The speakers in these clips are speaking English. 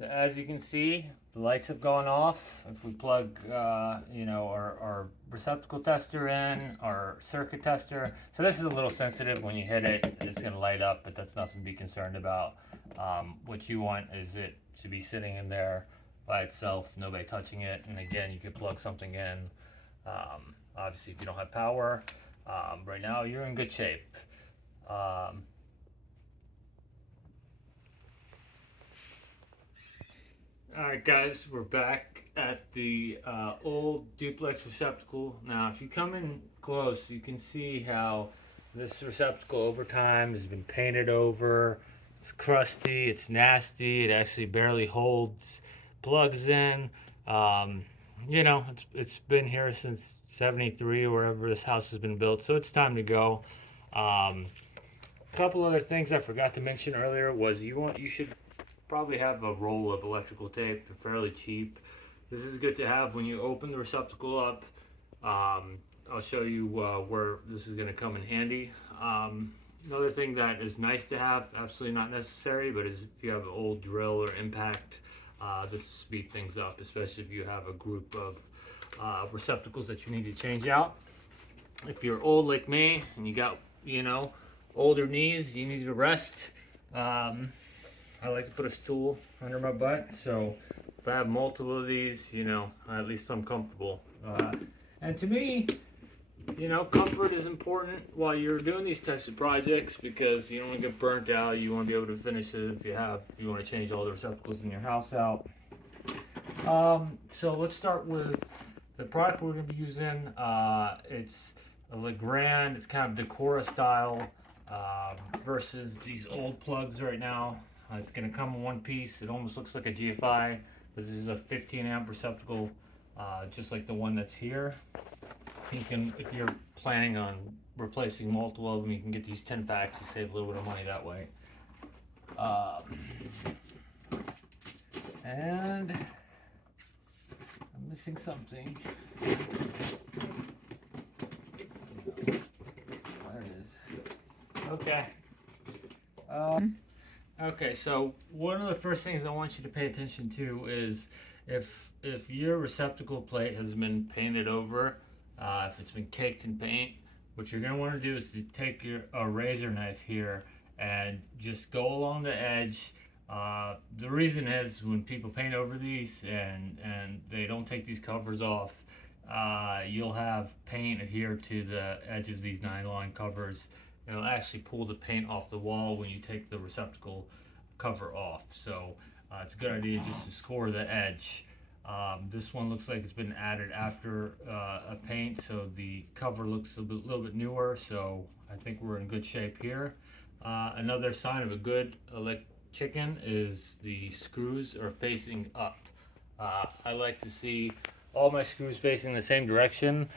As you can see, the lights have gone off. If we plug, our receptacle tester in, our circuit tester. So this is a little sensitive. When you hit it, it's going to light up, but that's nothing to be concerned about. What you want is it to be sitting in there by itself, nobody touching it. And again, you could plug something in. Obviously, if you don't have power, right now you're in good shape. Um, Alright guys, we're back at the old duplex receptacle. Now if you come in close, you can see how this receptacle over time has been painted over. It's crusty, it's nasty, it actually barely holds plugs in. Um, it's been here since 73 or wherever this house has been built, so it's time to go. Um, Couple other things I forgot to mention earlier was you should probably have a roll of electrical tape. They're fairly cheap. This is good to have when you open the receptacle up. I'll show you where this is going to come in handy. Another thing that is nice to have, absolutely not necessary, but is if you have an old drill or impact, this will speed things up, especially if you have a group of receptacles that you need to change out. If you're old like me and you got, older knees, you need to rest. I like to put a stool under my butt, so if I have multiple of these, at least I'm comfortable. And to me, comfort is important while you're doing these types of projects because you don't want to get burnt out. You want to be able to finish it if you want to change all the receptacles in your house out. So let's start with the product we're going to be using. It's a Legrand. It's kind of Decora style versus these old plugs right now. It's going to come in one piece. It almost looks like a GFI. This is a 15 amp receptacle, just like the one that's here. You can, if you're planning on replacing multiple of them, you can get these 10 packs. You save a little bit of money that way. And I'm missing something. There it is. Okay. Okay, so one of the first things I want you to pay attention to is if your receptacle plate has been painted over, if it's been caked in paint, what you're going to want to do is to take a razor knife here and just go along the edge. The reason is when people paint over these and they don't take these covers off, you'll have paint adhere to the edge of these nylon covers. It'll actually pull the paint off the wall when you take the receptacle cover off. So it's a good idea just to score the edge. This one looks like it's been added after a paint, so the cover looks a little bit newer, so I think we're in good shape here. Another sign of a good chicken is the screws are facing up. I like to see all my screws facing the same direction.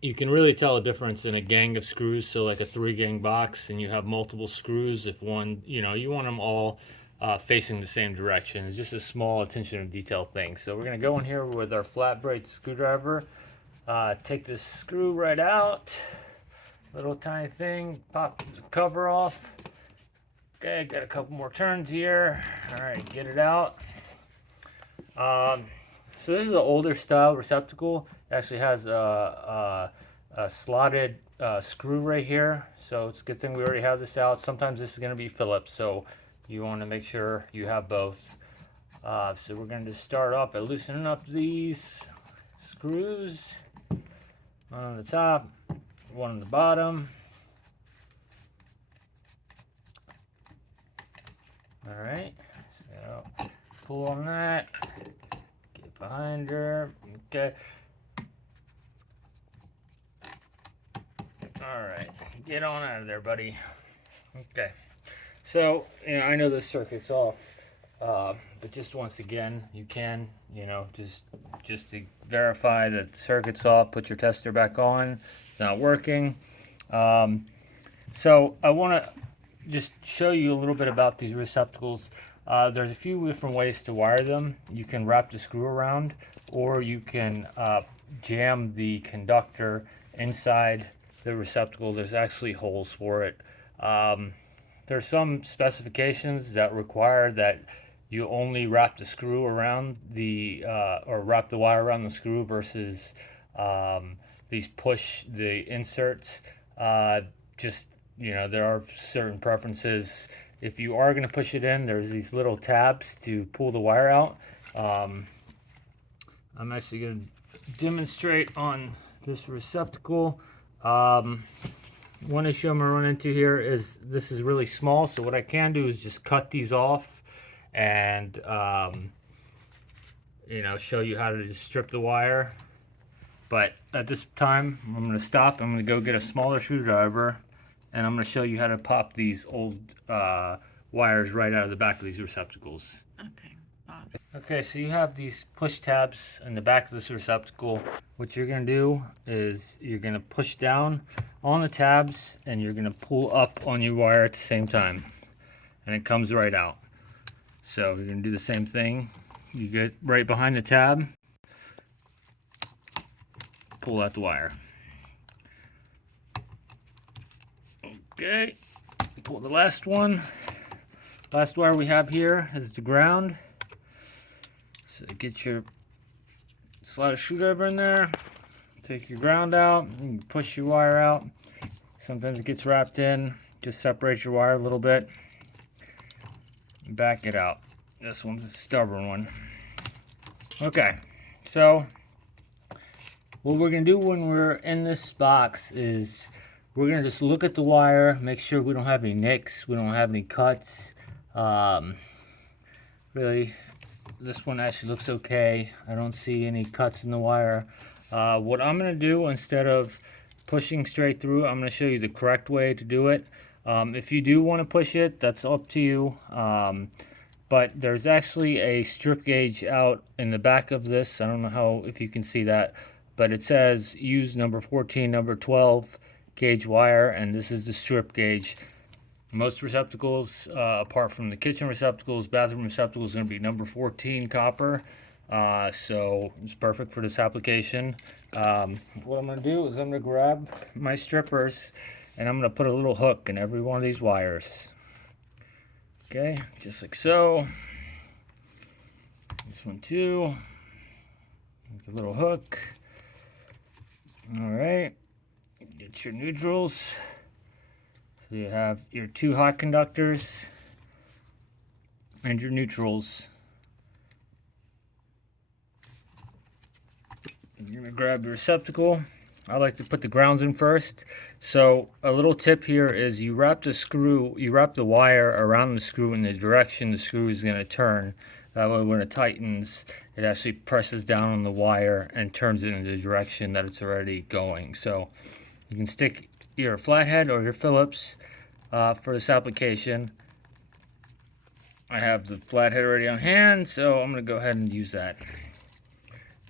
You can really tell a difference in a gang of screws. So like a 3-gang box and you have multiple screws. If one, you want them all facing the same direction. It's just a small attention to detail thing. So we're gonna go in here with our flat braid screwdriver. Take this screw right out. Little tiny thing, pop the cover off. Okay, got a couple more turns here. All right, get it out. So this is an older style receptacle. It actually has a slotted screw right here. So it's a good thing we already have this out. Sometimes this is going to be Phillips, so you want to make sure you have both. So we're going to start off by loosening up these screws. One on the top, one on the bottom. All right, so pull on that. Behind her. Okay. All right, get on out of there, buddy. Okay. So, I know this circuit's off, but just once again, you can, just to verify that the circuit's off, put your tester back on. It's not working. So I want to just show you a little bit about these receptacles. There's a few different ways to wire them. You can wrap the screw around, or you can jam the conductor inside the receptacle. There's actually holes for it. There's some specifications that require that you only wrap the screw around or wrap the wire around the screw versus these push the inserts. Just, there are certain preferences. If you are going to push it in, there's these little tabs to pull the wire out. I'm actually going to demonstrate on this receptacle. One issue I'm going to run into here is this is really small, so what I can do is just cut these off and show you how to just strip the wire. But at this time, I'm going to stop. I'm going to go get a smaller screwdriver, and I'm going to show you how to pop these old wires right out of the back of these receptacles. Okay. Okay, so you have these push tabs in the back of this receptacle. What you're going to do is you're going to push down on the tabs, and you're going to pull up on your wire at the same time, and it comes right out. So you're going to do the same thing. You get right behind the tab, pull out the wire. Okay, pull the last one. Last wire we have here is the ground. So get your slide a screwdriver in there, take your ground out, you can push your wire out. Sometimes it gets wrapped in, just separate your wire a little bit, back it out. This one's a stubborn one. Okay, so what we're going to do when we're in this box is we're going to just look at the wire, make sure we don't have any nicks, we don't have any cuts. Really, this one actually looks okay. I don't see any cuts in the wire. What I'm going to do, instead of pushing straight through, I'm going to show you the correct way to do it. If you do want to push it, that's up to you. But there's actually a strip gauge out in the back of this. I don't know if you can see that, but it says use number 14, number 12 gauge wire, and this is the strip gauge. Most receptacles, apart from the kitchen receptacles, bathroom receptacles, are going to be number 14 copper. So it's perfect for this application. What I'm going to do is I'm going to grab my strippers and I'm going to put a little hook in every one of these wires. Okay, just like so. This one too. Make a little hook. All right, get your neutrals. So you have your two hot conductors and your neutrals. You're going to grab your receptacle. I like to put the grounds in first. So a little tip here is you wrap the wire around the screw in the direction the screw is going to turn. That way when it tightens, it actually presses down on the wire and turns it in the direction that it's already going. So you can stick your flathead or your Phillips for this application. I have the flathead already on hand, so I'm going to go ahead and use that.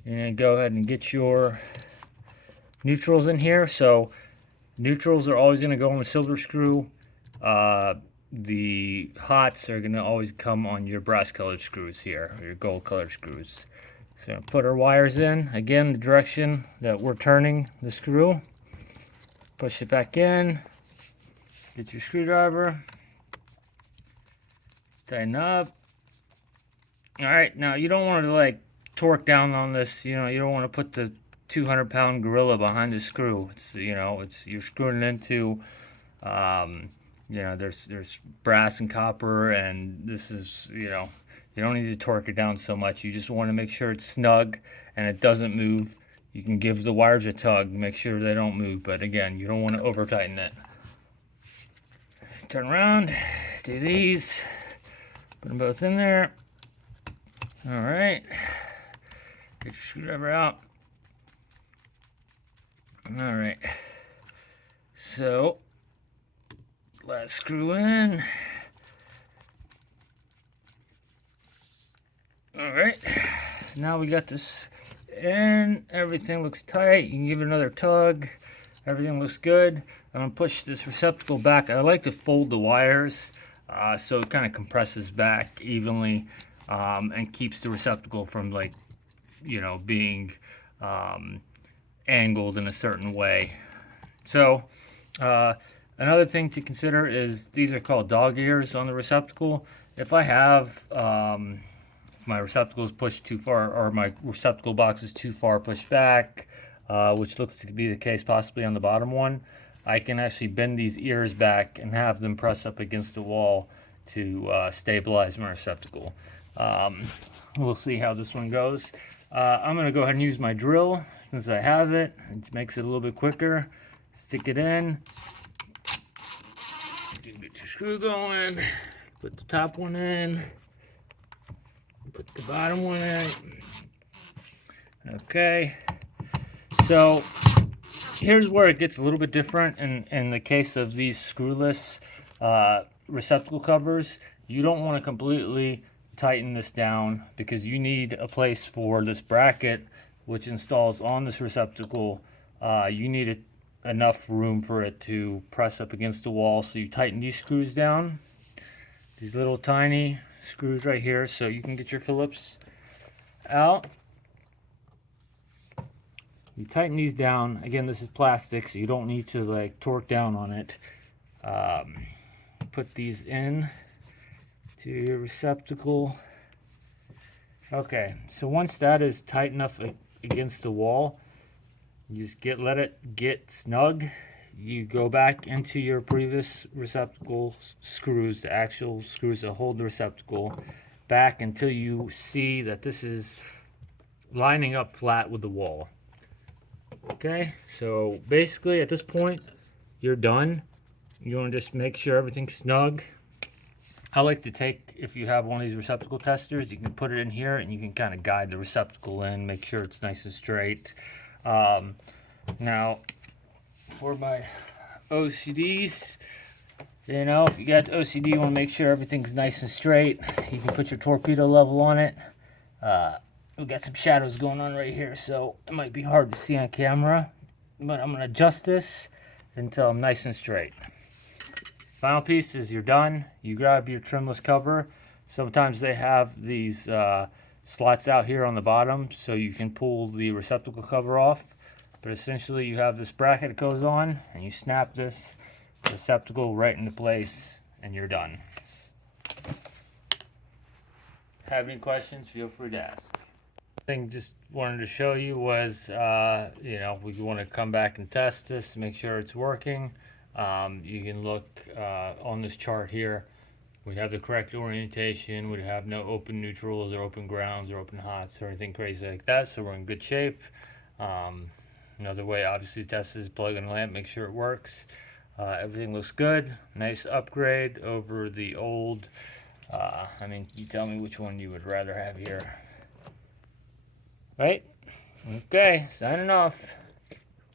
You're going to go ahead and get your neutrals in here. So neutrals are always going to go on the silver screw. The hots are going to always come on your brass colored screws here, or your gold colored screws. So put our wires in, again the direction that we're turning the screw. Push it back in, get your screwdriver, tighten up. Alright, now you don't want to torque down on this, you don't want to put the 200-pound gorilla behind the screw. It's you're screwing it into there's brass and copper, and this is you don't need to torque it down so much. You just want to make sure it's snug and it doesn't move. You can give the wires a tug, make sure they don't move, but again, you don't want to over tighten it. Turn around, do these, put them both in there. Alright, get your screwdriver out. Alright, so let's screw in. Alright, now we got this in. Everything looks tight. You can give it another tug. Everything looks good. I'm going to push this receptacle back. I like to fold the wires so it kind of compresses back evenly and keeps the receptacle from being angled in a certain way. So another thing to consider is these are called dog ears on the receptacle. if I have if my receptacle is pushed too far, or my receptacle box is too far pushed back, which looks to be the case possibly on the bottom one, I can actually bend these ears back and have them press up against the wall to stabilize my receptacle. We'll see how this one goes. I'm going to go ahead and use my drill since I have it. It makes it a little bit quicker. Stick it in. Get your screw going. Put the top one in. Put the bottom one in. Okay. So here's where it gets a little bit different in the case of these screwless receptacle covers. You don't want to completely tighten this down because you need a place for this bracket which installs on this receptacle. You need enough room for it to press up against the wall, so you tighten these screws down, these little tiny screws right here, so you can get your Phillips out. You tighten these down. Again, this is plastic, so you don't need to like torque down on it. Put these in to your receptacle. Okay, so once that is tight enough against the wall, you just let it get snug. You go back into your previous receptacle screws, the actual screws that hold the receptacle, back until you see that this is lining up flat with the wall. Okay, so basically at this point, you're done. You want to just make sure everything's snug. I like to take, if you have one of these receptacle testers, you can put it in here and you can kind of guide the receptacle in, make sure it's nice and straight. Now, for my OCDs, you know, if you got OCD, you want to make sure everything's nice and straight. You can put your torpedo level on it. We got some shadows going on right here, so it might be hard to see on camera, but I'm going to adjust this until I'm nice and straight. Final piece is you're done. You grab your trimless cover. Sometimes they have these slots out here on the bottom so you can pull the receptacle cover off. But essentially you have this bracket that goes on and you snap this receptacle right into place and you're done. Have any questions, feel free to ask. Thing just wanted to show you was, you know, we want to come back and test this to make sure it's working. You can look on this chart here. We have the correct orientation. We have no open neutrals or open grounds or open hots or anything crazy like that, so we're in good shape. Another way obviously to test is plug in a lamp, make sure it works. Everything looks good. Nice upgrade over the old. I mean, you tell me which one you would rather have here. Right? Okay, signing off.